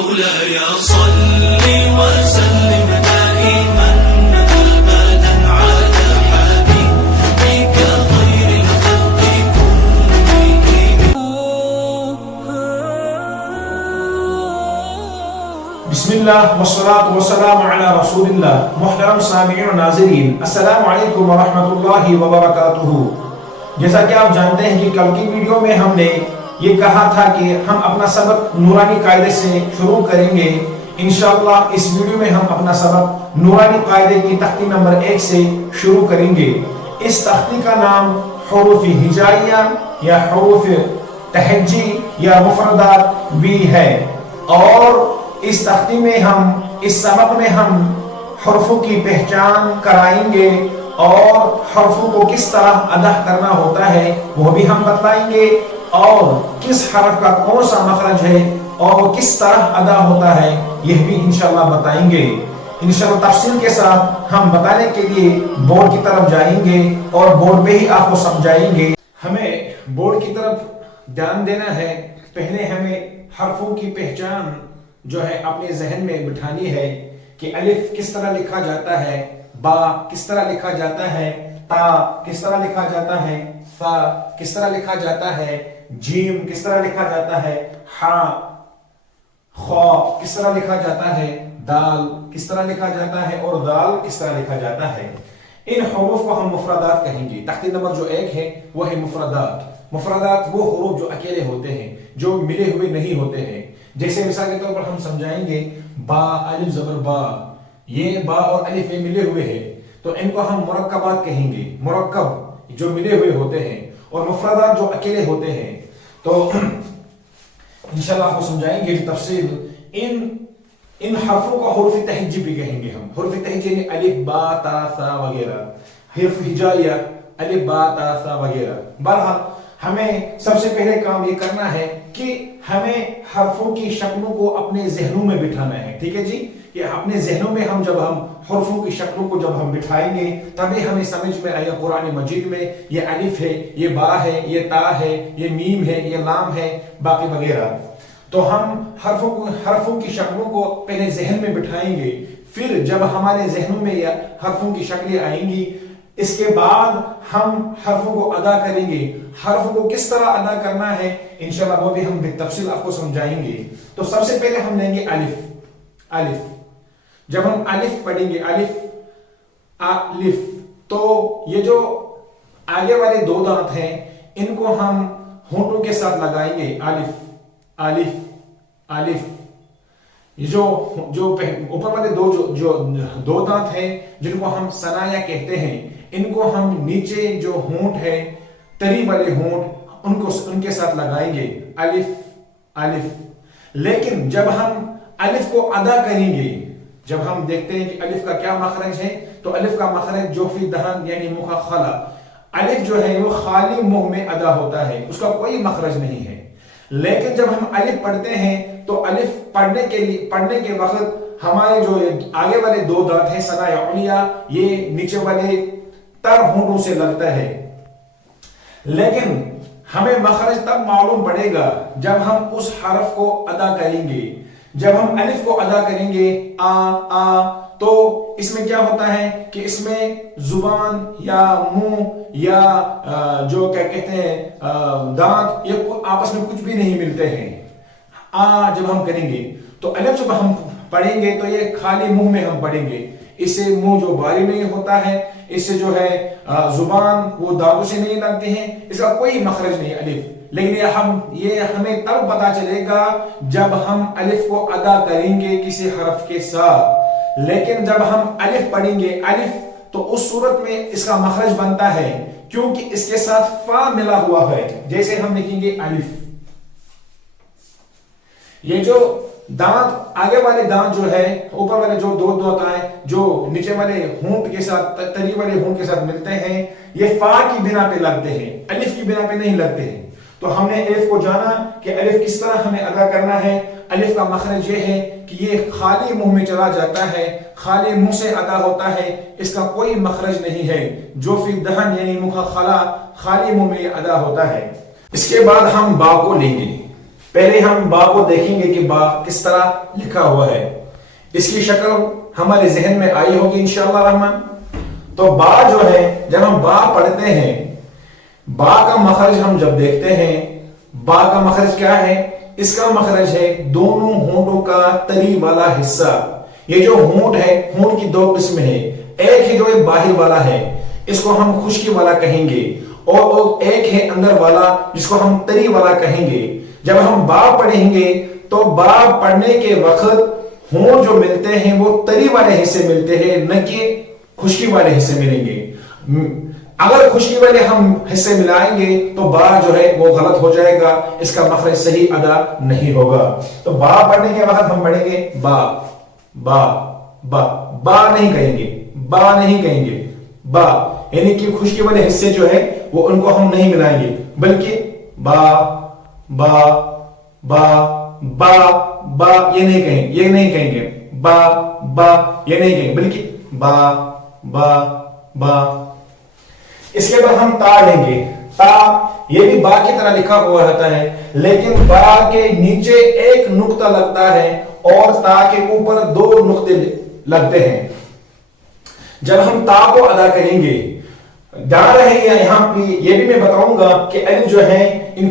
مولاي صل وسلم دائما أبدا على حبيبك خير الخلق كلهم. بسم اللہ والصلاة والسلام علی رسول اللہ. محترم سامعین و ناظرین، السلام علیکم ورحمۃ اللہ وبرکاتہ. جیسا کہ آپ جانتے ہیں کہ کل کی ویڈیو میں ہم نے یہ کہا تھا کہ ہم اپنا سبق نورانی قاعدے سے شروع کریں گے. انشاءاللہ اس ویڈیو میں ہم اپنا سبق نورانی قاعدے کی تختی نمبر 1 سے شروع کریں گے. اس تختی کا نام حروف ہجائیہ یا حروف تہجی یا مفردات بھی ہے، اور اس تختی میں اس سبق میں ہم حرفوں کی پہچان کرائیں گے اور حرفوں کو کس طرح ادا کرنا ہوتا ہے وہ بھی ہم بتائیں گے، اور کس حرف کا کون سا مخرج ہے اور کس طرح ادا ہوتا ہے یہ بھی انشاءاللہ بتائیں گے. انشاءاللہ تفصیل کے ساتھ ہم بتانے کے لیے بورڈ کی طرف جائیں گے اور بورڈ پہ ہی آپ کو سمجھائیں گے. ہمیں بورڈ کی طرف دھیان دینا ہے. پہلے ہمیں حرفوں کی پہچان جو ہے اپنے ذہن میں بٹھانی ہے کہ الف کس طرح لکھا جاتا ہے، با کس طرح لکھا جاتا ہے، تا کس طرح لکھا جاتا ہے، ثا کس طرح لکھا جاتا ہے، جیم کس طرح لکھا جاتا ہے، ہا خا کس طرح لکھا جاتا ہے، دال کس طرح لکھا جاتا ہے، اور دال کس طرح لکھا جاتا ہے. ان حروف کو ہم مفردات کہیں گے. تختی نمبر جو 1 ہے وہ ہے مفردات. مفردات وہ حروف جو اکیلے ہوتے ہیں، جو ملے ہوئے نہیں ہوتے ہیں. جیسے مثال کے طور پر ہم سمجھائیں گے با الف زبر با، یہ با اور الف یہ ملے ہوئے ہیں تو ان کو ہم مرکبات کہیں گے. مرکب جو ملے ہوئے ہوتے ہیں اور مفردات جو اکیلے ہوتے ہیں. تو انشاءاللہ آپ کو سمجھائیں گے تفصیل. ان حرفوں کو حروف تہجی بھی کہیں گے ہم. حروف تہجی یعنی الف با تا ثا وغیرہ، حرف ہجائیہ الف با تا ثا وغیرہ. بہرحال ہمیں سب سے پہلے کام یہ کرنا ہے کہ ہمیں حرفوں کی شکلوں کو اپنے ذہنوں میں بٹھانا ہے. ٹھیک ہے جی، کہ اپنے ذہنوں میں جب ہم حرفوں کی شکلوں کو جب ہم بٹھائیں گے تبھی ہمیں سمجھ میں آئے قرآن مجید میں یہ الف ہے، یہ با ہے، یہ تا ہے، یہ میم ہے، یہ لام ہے، باقی وغیرہ. تو ہم حرفوں کی شکلوں کو پہلے ذہن میں بٹھائیں گے. پھر جب ہمارے ذہنوں میں یہ حرفوں کی شکلیں آئیں گی اس کے بعد ہم حرفوں کو ادا کریں گے. حرف کو کس طرح ادا کرنا ہے انشاءاللہ وہ بھی ہم بالتفصیل آپ کو سمجھائیں گے. تو سب سے پہلے ہم لیں گے الف. جب ہم الف پڑھیں گے الف تو یہ جو آگے والے 2 دانت ہیں ان کو ہم ہونٹوں کے ساتھ لگائیں گے. الف. یہ جو اوپر والے دو دانت ہیں جن کو ہم ثنایا کہتے ہیں، ان کو ہم نیچے جو ہونٹ ہے تری والے ہونٹ ان کے ساتھ لگائیں گے. الف. لیکن جب ہم الف کو ادا کریں گے، جب ہم دیکھتے ہیں کہ الف کا کیا مخرج ہے تو الف کا مخرج جو فی دہن یعنی منہ خلا. الف جو ہے وہ خالی منہ میں ادا ہوتا ہے، اس کا کوئی مخرج نہیں ہے. لیکن جب ہم الف پڑھتے ہیں تو الف پڑھنے کے وقت ہمارے جو آگے والے 2 دانت ہیں ثنا یا علیا یہ نیچے والے تر ہونٹوں سے لگتا ہے. لیکن ہمیں مخرج تب معلوم پڑے گا جب ہم اس حرف کو ادا کریں گے. جب ہم الف کو ادا کریں گے آ تو اس میں کیا ہوتا ہے کہ اس میں زبان یا منہ یا جو کیا کہتے ہیں دانت یہ آپس میں کچھ بھی نہیں ملتے ہیں. جب ہم کریں گے تو الف جب ہم پڑھیں گے تو یہ خالی منہ میں ہم پڑھیں گے. اس سے منہ جو باری نہیں ہوتا ہے، اس سے جو ہے زبان وہ دانتوں سے نہیں لگتے ہیں، اس کا کوئی مخرج نہیں الف. لیکن یہ ہمیں تب پتا چلے گا جب ہم الف کو ادا کریں گے کسی حرف کے ساتھ. لیکن جب ہم الف پڑھیں گے الف تو اس صورت میں اس کا مخرج بنتا ہے کیونکہ اس کے ساتھ فا ملا ہوا ہے. جیسے ہم لکھیں گے الف، یہ جو دانت آگے والے دانت جو ہے اوپر والے جو 2 دانت ہیں جو نیچے والے ہونٹ کے ساتھ تری والے ہونٹ کے ساتھ ملتے ہیں یہ فا کی بنا پہ لگتے ہیں، الف کی بنا پہ نہیں لگتے ہیں. تو ہم نے الف کو جانا کہ الف کس طرح ہمیں ادا کرنا ہے. الف کا مخرج یہ ہے کہ یہ خالی منہ میں چلا جاتا ہے، خالی منہ سے ادا ہوتا ہے، اس کا کوئی مخرج نہیں ہے. جو فی دہن یعنی منہ خلا خالی منہ میں ادا ہوتا ہے. اس کے بعد ہم با کو لیں گے. پہلے ہم با کو دیکھیں گے کہ با کس طرح لکھا ہوا ہے. اس کی شکل ہمارے ذہن میں آئی ہوگی انشاءاللہ رحمان. تو با جو ہے جب ہم با پڑھتے ہیں، با کا مخرج ہم جب دیکھتے ہیں، با کا مخرج کیا ہے؟ اس کا مخرج ہے دونوں ہونٹوں کا تری والا حصہ. یہ جو ہونٹ ہے، ہونٹ کی دو قسم ہے. ایک ہے جو ایک باہر والا ہے، اس کو ہم خشکی والا کہیں گے، اور ایک ہے اندر والا جس کو ہم تری والا کہیں گے. جب ہم با پڑھیں گے تو با پڑھنے کے وقت ہونٹ جو ملتے ہیں وہ تری والے حصے ملتے ہیں، نہ کہ خشکی والے حصے ملیں گے. اگر خشکی والے ہم حصے ملائیں گے تو با جو ہے وہ غلط ہو جائے گا، اس کا مخرج صحیح ادا نہیں ہوگا. تو با پڑھنے کے وقت ہم پڑھیں گے با با با. با نہیں کہیں گے، با نہیں کہیں گے، با یعنی کہ خشکی والے حصے جو ہے وہ ان کو ہم نہیں ملائیں گے، بلکہ با با با با با یہ نہیں کہیں گے. با با یہ نہیں کہیں گے، بلکہ با با با. اس کے بعد ہم تا لیں گے. تا یہ بھی با کی طرح لکھا ہوا ہوتا ہے، لیکن با کے نیچے ایک نقطہ لگتا ہے اور تا کے اوپر دو نقطے لگتے ہیں. جب ہم تا کو ادا کریں گے، جان رہے ہیں یہاں پہ یہ بھی میں بتاؤں گا کہ الف جو ہے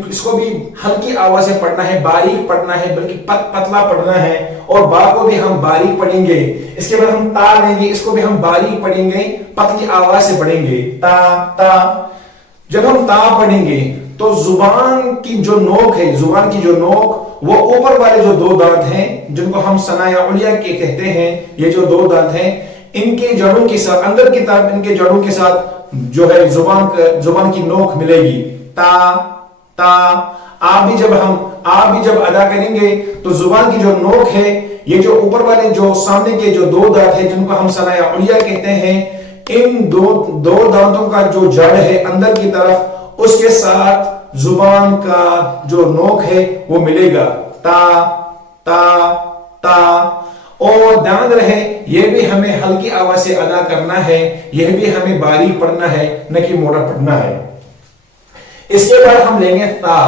اس کو بھی ہلکی آواز سے پڑھنا ہے، باریک پڑھنا ہے، بلکہ پتلا پڑھنا ہے. اور با کو بھی ہم باریک پڑھیں گے. اس کے بعد ہم تا لیں گے، اس کو بھی ہم باریک پڑھیں گے، پتلی آواز سے پڑھیں گے. تا تا. جب ہم تا پڑھیں گے تو زبان کی جو نوک ہے، زبان کی جو نوک، وہ اوپر والے جو دو دانت ہیں جن کو ہم ثنایا علیہ کے کہتے ہیں، یہ جو دو دانت ہیں ان کے جڑوں کے ساتھ، اندر کی طرف ان کے جڑوں کے ساتھ جو ہے زبان کی نوک ملے گی. تا تا. آپ بھی جب ادا کریں گے تو زبان کی جو نوک ہے، یہ جو اوپر والے جو سامنے کے جو دو دانت ہیں جن کو ہم ثنایا علیہ کہتے ہیں، ان دو دانتوں کا جو جڑ ہے اندر کی طرف، اس کے ساتھ زبان کا جو نوک ہے وہ ملے گا. تا تا تا. اور دھیان رہے یہ بھی ہمیں ہلکی آواز سے ادا کرنا ہے، یہ بھی ہمیں باریک پڑھنا ہے، نہ کہ موٹا پڑھنا ہے. اس کے بعد ہم لیں گے تا.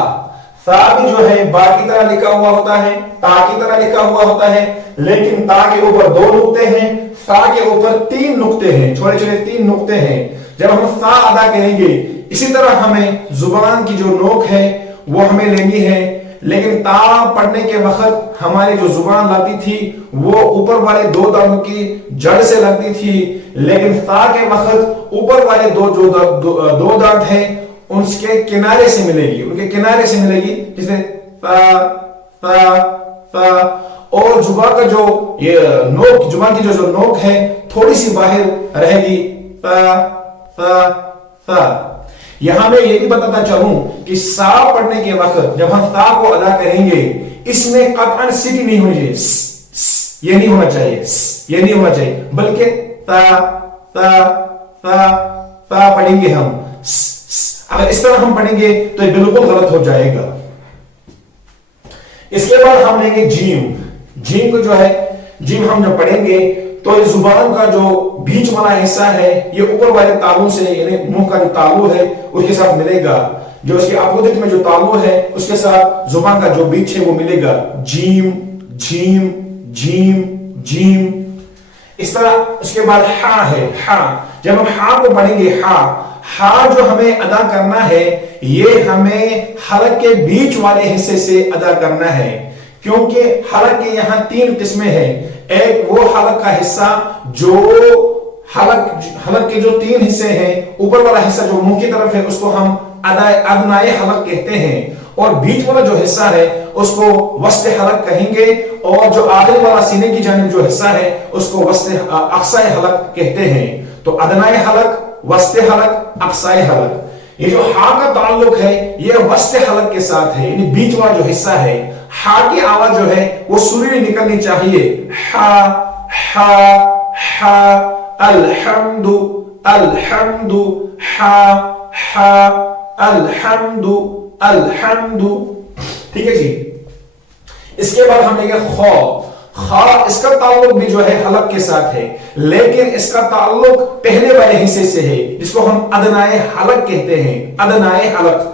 تا بھی جو ہے با کی طرح لکھا ہوا ہوتا ہے، تا کی طرح لکھا ہوا ہوتا ہے، لیکن تا کے اوپر دو نقطے ہیں، تا کے اوپر تین نقطے ہیں، چھوٹے چھوٹے تین نقطے ہیں. جب ہم تا ادا کریں گے، اسی طرح ہمیں زبان کی جو نوک ہے وہ ہمیں لینی ہے، لیکن تا پڑھنے کے وقت ہماری جو زبان لگتی تھی وہ اوپر والے دو دانتوں کی جڑ سے لگتی تھی، لیکن تا کے وقت اوپر والے دو دانت ہیں ان کے کنارے سے ملے گی، ان کے کنارے سے ملے گی، جیسے تا تا تا. اور زبان کا جو یہ نوک، زبان کی جو نوک ہے تھوڑی سی باہر رہے گی. تا تا تا. یہاں میں یہ بھی بتاتا چلوں کہ سا پڑھنے کے وقت جب ہم تا کو ادا کریں گے، اس میں قطعاً سیٹی نہیں ہونی چاہیے، یہ نہیں ہونا چاہیے، یہ نہیں ہونا چاہیے، بلکہ تا تا تا تا پڑھیں گے ہم. اگر اس طرح ہم پڑھیں گے تو یہ بالکل غلط ہو جائے گا. اس کے بعد ہم لیں گے جیم. جیم کو جو ہے، جیم ہم جب پڑھیں گے تو اس زبان کا جو بیچ والا حصہ ہے یہ اوپر والے تالو سے، یعنی منہ کا جو تالو ہے اس کے ساتھ ملے گا، جو اس کے اپوزٹ میں جو تالو ہے اس کے ساتھ زبان کا جو بیچ ہے وہ ملے گا. جیم جیم جیم جیم. اس طرح اس کے بعد ہا ہے. ہا. جب ہم ہا کو پڑھیں گے، ہا جو ہمیں ادا کرنا ہے یہ ہمیں حلق کے بیچ والے حصے سے ادا کرنا ہے، کیونکہ حلق کے یہاں تین قسمیں ہیں. ایک وہ حلق کا حصہ جو حلق کے جو تین حصے ہیں، اوپر والا حصہ جو منہ کی طرف ہے اس کو ہم ادنائے حلق کہتے ہیں، اور بیچ والا جو حصہ ہے اس کو وسط حلق کہیں گے، اور جو آخر والا سینے کی جانب جو حصہ ہے اس کو وسط اقصائے حلق کہتے ہیں. تو ادنائے حلق، وسط حلق، اقصائے حلق. یہ جو ہا کا تعلق ہے یہ وسط حلق کے ساتھ ہے، یعنی بیچ والا جو حصہ ہے. ہا کی آواز جو ہے وہ سریلی نکلنی چاہیے. ہا ہا ہا. الحمد الحمد. ہا ہا الحمد الحمد. ٹھیک ہے جی. اس کے بعد ہم لیں گے خا. خا اس کا تعلق بھی جو ہے حلق کے ساتھ ہے، لیکن اس کا تعلق پہلے والے حصے سے ہے جس کو ہم ادنائے حلق کہتے ہیں. ادنائے حلق.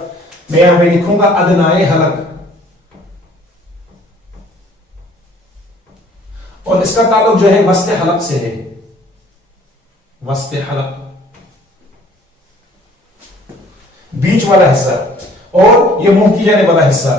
میں یہاں پہ لکھوں گا ادنائے حلق. اور اس کا تعلق جو ہے وسط حلق سے ہے، وسط حلق بیچ والا حصہ، اور یہ منہ کی جانے والا حصہ۔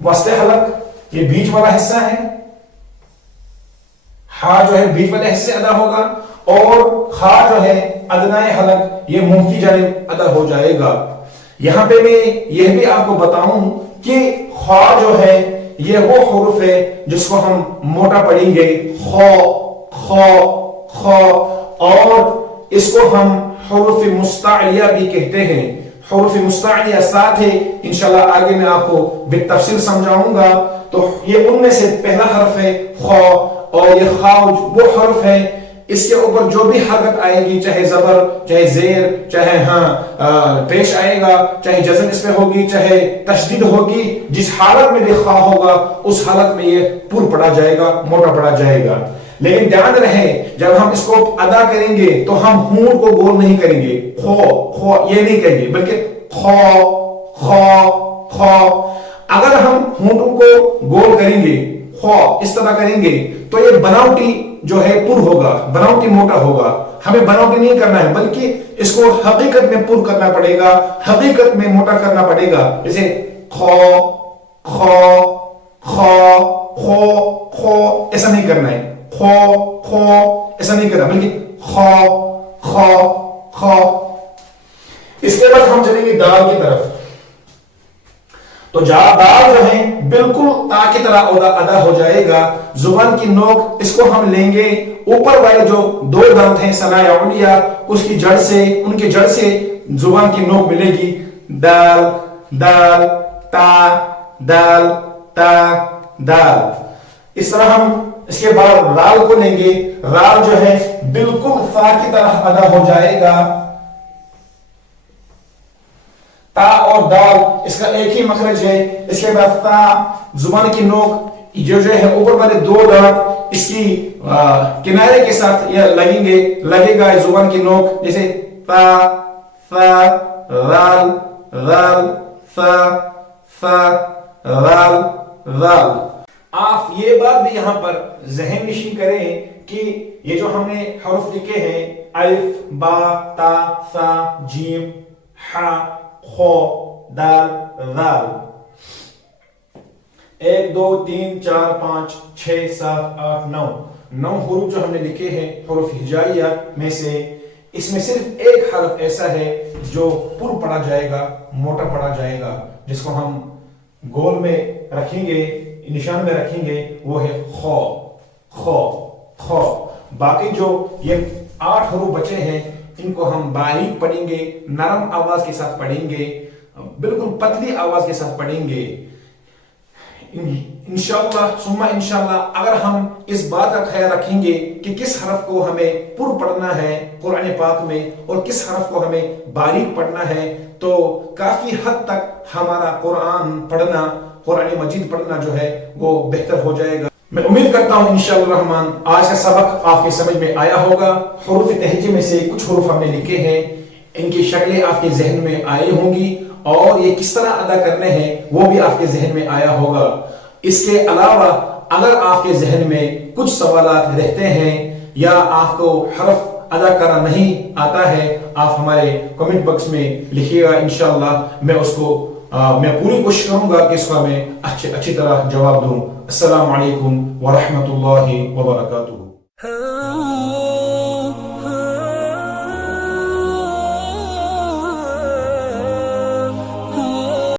وسط حلق یہ بیچ والا حصہ ہے، ہا جو ہے بیچ والے حصے ادا ہوگا، اور خا جو ہے ادنائے حلق یہ منہ کی جانب ادا ہو جائے گا۔ یہاں پہ میں یہ بھی آپ کو بتاؤں کہ خا جو ہے یہ وہ حروف ہے جس کو ہم موٹا پڑھیں گے، خو خو خو، اور اس کو ہم حروف مستعلیہ بھی کہتے ہیں۔ حروف مستعلیہ ساتھ ہے، انشاءاللہ آگے میں آپ کو بالتفصیل سمجھاؤں گا۔ تو یہ ان میں سے پہلا حرف ہے خو، اور یہ خا وہ حرف ہے اس کے اوپر جو بھی حرکت آئے گی، چاہے زبر، چاہے زیر، چاہے پیش آئے گا، چاہے جزم اس میں ہوگی، چاہے تشدید ہوگی، جس حالت میں بھی خا ہوگا اس حالت میں یہ پر پڑا جائے گا، موٹا پڑا جائے گا۔ لیکن دھیان رہے جب ہم اس کو ادا کریں گے تو ہم ہونٹ کو گول نہیں کریں گے، خو خو یہ نہیں کہیں گے، بلکہ خو خو خو۔ اگر ہم ہونٹوں کو گول کریں گے، خو اس طرح کریں گے، تو یہ بناوٹی جو ہے پر ہوگا، بناوٹی موٹا ہوگا۔ ہمیں بناوٹی نہیں کرنا ہے، بلکہ اس کو حقیقت میں پر کرنا پڑے گا، حقیقت میں موٹا کرنا پڑے گا۔ جیسے خو خو خو خو خو ایسا نہیں کرنا ہے، خو خو ایسا نہیں کرنا، بلکہ خو خو خو۔ اس کے بعد ہم چلیں گے دال کی طرف۔ تو دال جو ہے بالکل تا کی طرح ادا ہو جائے گا۔ زبان کی نوک اس کو ہم لیں گے، اوپر والے جو دو دانت ہیں ثناء علیا، اس کی جڑ سے، ان کے جڑ سے زبان کی نوک ملے گی، دال دال تا دال تا دال۔ اس طرح ہم اس کے بعد رال کو لیں گے، رال جو ہے بالکل فا کی طرح ادا ہو جائے گا۔ تا اور دال اس کا ایک ہی مخرج ہے۔ اس کے بعد تا، زبان کی نوک جو ہے اوپر والے دو دانت اس کی کنارے کے ساتھ یہ لگے گا زبان کی نوک، جیسے تا فا رال رال فا فا رال رال۔ آپ یہ بات بھی یہاں پر ذہن نشین کریں کہ یہ جو ہم نے حروف لکھے ہیں، الف با تا ثا جیم ہا خو دال ذال، 1 2 3 4 5 6 7 8 9 حروف جو ہم نے لکھے ہیں حروف ہجائیہ میں سے، اس میں صرف ایک حرف ایسا ہے جو پر پڑا جائے گا، موٹا پڑا جائے گا، جس کو ہم گول میں رکھیں گے، نشان میں رکھیں گے، وہ ہے خو خو خو۔ باقی جو یہ 8 حروف بچے ہیں ان کو ہم باریک پڑھیں گے، نرم آواز کے ساتھ پڑھیں گے، بالکل پتلی آواز کے ساتھ پڑھیں گے انشاءاللہ ثم انشاءاللہ۔ اگر ہم اس بات کا خیال رکھیں گے کہ کس حرف کو ہمیں پر پڑھنا ہے قرآن پاک میں اور کس حرف کو ہمیں باریک پڑھنا ہے، تو کافی حد تک ہمارا قرآن پڑھنا، قرآن مجید پڑھنا جو ہے وہ بہتر ہو جائے گا۔ میں امید کرتا ہوں انشاءاللہ الرحمن آج کا سبق آپ کے سمجھ میں آیا ہوگا۔ حروف تہجی میں سے کچھ حروف ہم نے لکھے ہیں، ان کی شکلیں آپ کے ذہن میں آئی ہوں گی، اور یہ کس طرح ادا کرنے ہیں وہ بھی آپ کے ذہن میں آیا ہوگا۔ اس کے علاوہ اگر آپ کے ذہن میں کچھ سوالات رہتے ہیں یا آپ کو حرف ادا کرنا نہیں آتا ہے، آپ ہمارے کمنٹ باکس میں لکھیے گا، انشاءاللہ میں پوری کوشش کروں گا کہ اس کا میں اچھی طرح جواب دوں۔ السلام علیکم ورحمۃ اللہ وبرکاتہ۔